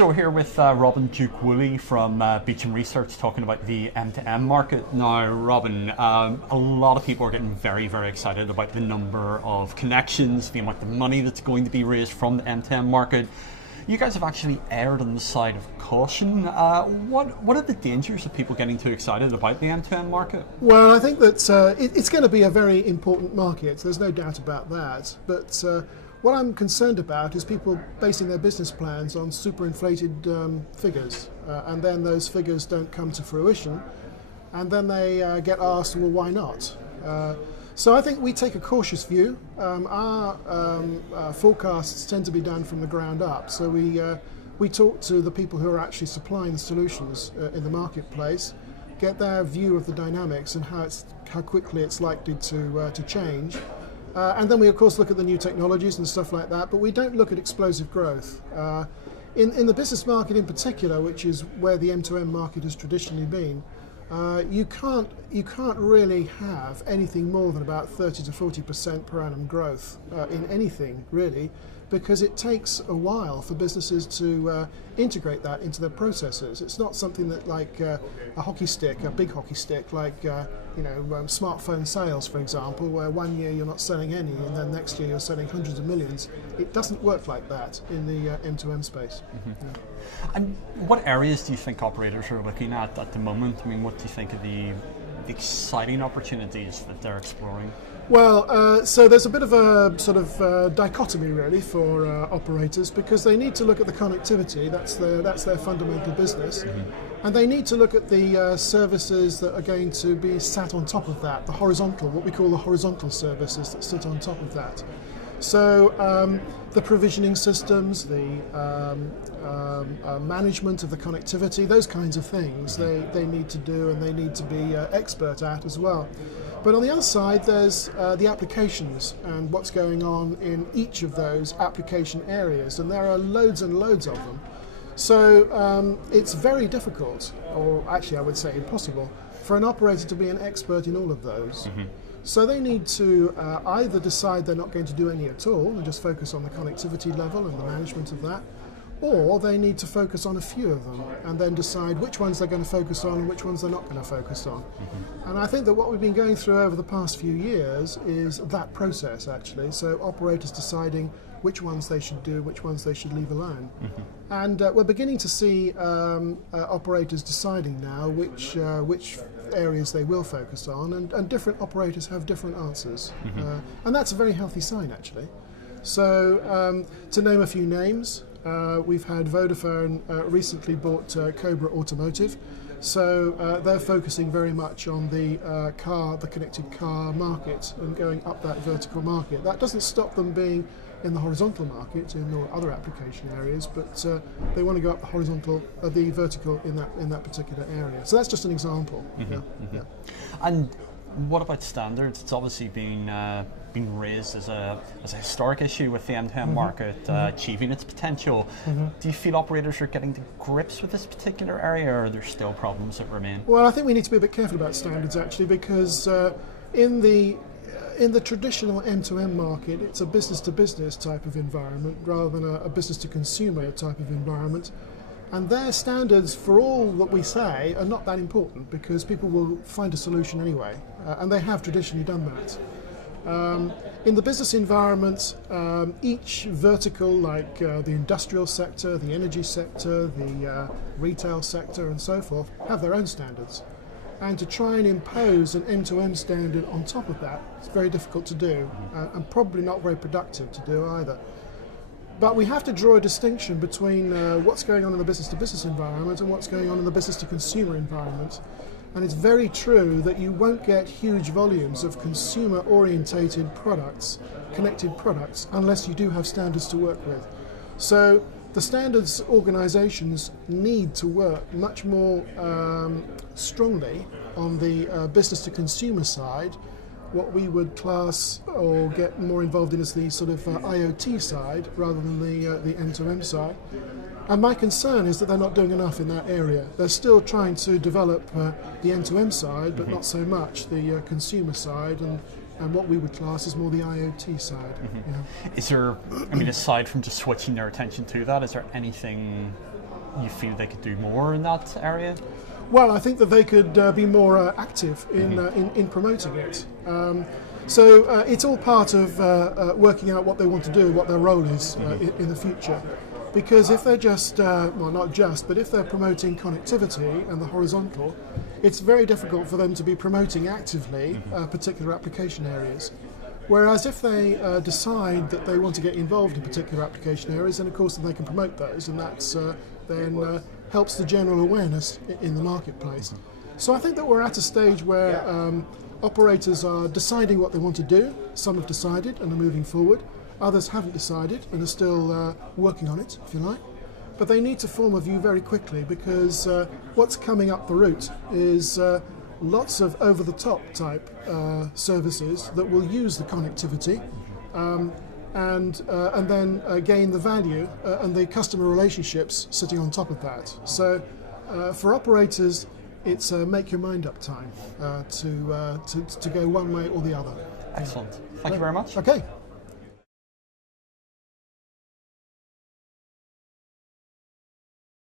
So we're here with Robin Duke-Woolley from Beecham Research talking about the M2M market. Now, Robin, a lot of people are getting very, very excited about the number of connections, the amount of money that's going to be raised from the M2M market. You guys have actually erred on the side of caution. What are the dangers of people getting too excited about the M2M market? Well, I think that it's going to be a very important market. There's no doubt about that. But what I'm concerned about is people basing their business plans on superinflated figures, and then those figures don't come to fruition, and then they get asked, well, why not? So I think we take a cautious view. Our forecasts tend to be done from the ground up, so we talk to the people who are actually supplying the solutions in the marketplace, get their view of the dynamics and how quickly it's likely to change. And then we of course look at the new technologies and stuff like that, but we don't look at explosive growth. In the business market in particular, which is where the M2M market has traditionally been, you can't really have anything more than about 30 to 40% per annum growth in anything really, because it takes a while for businesses to integrate that into their processes. It's not something that like a hockey stick, a big hockey stick, like smartphone sales, for example, where 1 year you're not selling any and then next year you're selling hundreds of millions. It doesn't work like that in the M2M space. Mm-hmm. Yeah. And what areas do you think operators are looking at the moment? I mean, what do you think of the exciting opportunities that they're exploring? Well, so there's a bit of a sort of dichotomy really for operators, because they need to look at the connectivity. That's their fundamental business, mm-hmm. and they need to look at the services that are going to be sat on top of that, the horizontal, what we call the horizontal services that sit on top of that. So the provisioning systems, the management of the connectivity, those kinds of things they need to do, and they need to be expert at as well. But on the other side, there's the applications and what's going on in each of those application areas, and there are loads and loads of them. So it's very difficult, or actually I would say impossible, for an operator to be an expert in all of those. Mm-hmm. So they need to either decide they're not going to do any at all and just focus on the connectivity level and the management of that, or they need to focus on a few of them and then decide which ones they're going to focus on and which ones they're not going to focus on. Mm-hmm. And I think that what we've been going through over the past few years is that process actually, so operators deciding which ones they should do, which ones they should leave alone. Mm-hmm. And we're beginning to see operators deciding now which areas they will focus on, and different operators have different answers. Mm-hmm. And that's a very healthy sign actually. So to name a few names, we've had Vodafone recently bought Cobra Automotive, so they're focusing very much on the connected car market and going up that vertical market. That doesn't stop them being in the horizontal market in other application areas, but they want to go up the vertical in that particular area. So that's just an example. Mm-hmm, yeah, mm-hmm. Yeah. And what about standards? It's obviously been raised as a historic issue with the M2M mm-hmm. market achieving its potential. Mm-hmm. Do you feel operators are getting to grips with this particular area, or are there still problems that remain? Well, I think we need to be a bit careful about standards actually, because in the traditional M2M market, it's a business-to-business type of environment rather than a business-to-consumer type of environment. And their standards, for all that we say, are not that important, because people will find a solution anyway, and they have traditionally done that. In the business environment, each vertical, like the industrial sector, the energy sector, the retail sector and so forth, have their own standards. And to try and impose an M2M standard on top of that, it's very difficult to do, and probably not very productive to do either. But we have to draw a distinction between what's going on in the business-to-business environment and what's going on in the business-to-consumer environment. And it's very true that you won't get huge volumes of consumer-orientated products, connected products, unless you do have standards to work with. So the standards organisations need to work much more strongly on the business-to-consumer side, what we would class or get more involved in as the sort of IoT side rather than the M2M side. And my concern is that they're not doing enough in that area. They're still trying to develop the M2M side, but not so much the consumer side, and what we would class as more the IoT side. Mm-hmm. Is there, I mean, aside from just switching their attention to that, is there anything you feel they could do more in that area? Well, I think that they could be more active in promoting it. So it's all part of working out what they want to do, what their role is in the future. Because if they're just, well, not just, but if they're promoting connectivity and the horizontal, it's very difficult for them to be promoting actively particular application areas. Whereas if they decide that they want to get involved in particular application areas, then of course they can promote those, and that's then helps the general awareness in the marketplace. So I think that we're at a stage where operators are deciding what they want to do. Some have decided and are moving forward. Others haven't decided and are still working on it, if you like. But they need to form a view very quickly, because what's coming up the route is lots of over-the-top type services that will use the connectivity and then gain the value and the customer relationships sitting on top of that. So for operators, it's make your mind up time to go one way or the other. Excellent. Thank you very much. Okay.